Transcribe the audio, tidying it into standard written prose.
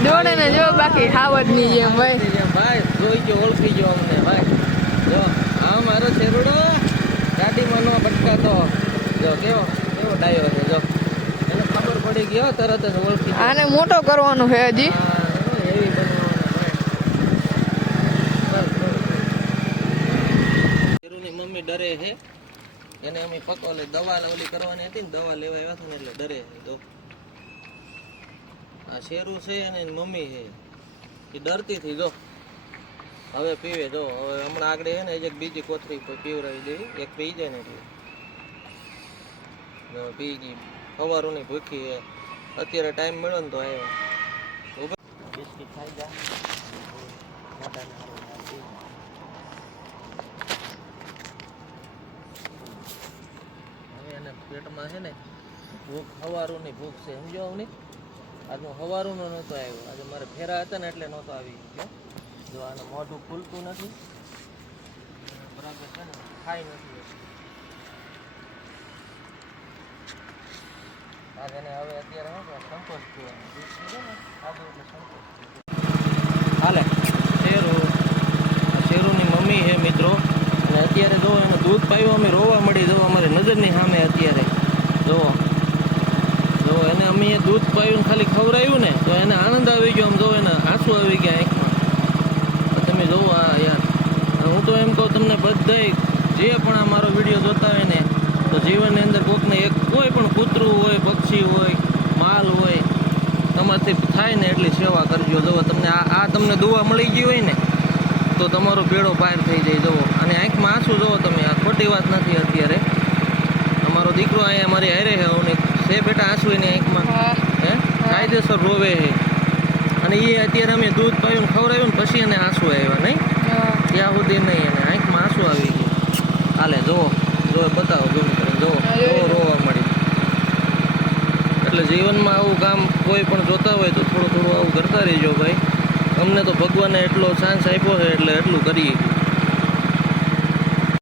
દોડે ને જો બાકી હાવડ ની જેમ ભાઈ ભાઈ જોઈ ગયો ઓળખી ગયો અમને ભાઈ જો આ મારો શેરુડો ગાડીમાં નો ભટકાતો જો કેવો કેવો ડાયો છે જો એને ખબર પડી ગયો તરત જ ઓળખી ગયો આને મોટો કરવાનો છે હજી એવી શેરુની મમ્મી ડરે છે એને અમે પકોલે દવા ઓલી કરવાની હતી ને દવા લેવા આવ્યા હતા ને એટલે ડરે છે તો આ શેરુ છે અને એની મમ્મી છે એ ડરતી થઈ જો હવે પીવે જો હવે હમણાં આગળ છે ને એક બીજી કોથળી પીવડાવી દે એક પી જાય ને એટલે જો પી ગઈ સવારોની ભૂખી છે અત્યારે ટાઈમ મળ્યો ને તો આવ્યો બિસ્કિટ ખાઈ જા હવે એને પેટમાં છે ને ભૂખ સવારોની ભૂખ છે સમજો નહીં આજનો સવારનો નહોતો આવ્યો આજે મારે ફેરા હતા ને એટલે નહોતો આવી ગયો જો આને મોઢું ખુલતું નથી બરાબર છે ને ખાઈ નથી આજે એને હવે અત્યારે શું સંતોષ થયો દૂધ પીધો ને આજે એટલે સંતોષ હાલે શેરુની મમ્મી છે મિત્રો અને અત્યારે જો એને દૂધ પાયું અમે રોવા મળી જવા અમારી નજરની સામે અત્યારે જુઓ જો એને અમે દૂધ પાયું ખાલી ખવડાવ્યું ને તો એને આનંદ આવી ગયો આમ જો એને આંસુ આવી ગયા આંખમાં તમે જોવો આ યાર હું તો એમ કહું તમને બધે જે પણ આ મારો વિડીયો જોતા હોય ને તો જીવનની અંદર કોકને એક કોઈ પણ કૂતરું હોય પક્ષી હોય માલ હોય તમારાથી થાય ને એટલી સેવા કરજો જુઓ તમને આ તમને દુઆ મળી ગઈ હોય ને તો તમારો બેડો પાર થઈ જાય જુઓ અને આંખમાં આંસુ જુઓ તમે આ ખોટી વાત નથી અત્યારે અમારો દીકરો અહીંયા મારી હારે છે હું છે બેટા આંસુ એની આંખમાં હે કાયદેસર રોવે છે અને એ અત્યારે અમે દૂધ પાયું ખવડાવ્યું ને પછી એને આંસુ આવ્યા નહીં ત્યાં સુધી નહીં એને આંખમાં આંસુ આવી ગયા હાલે જુઓ જો બતાવો ઝૂમ કરીને જુઓ રોવા મળી એટલે જીવનમાં આવું કામ કોઈ પણ જોતા હોય તો થોડું થોડું આવું કરતા રહેજો ભાઈ અમને તો ભગવાને એટલો ચાન્સ આપ્યો છે એટલે એટલું કરીએ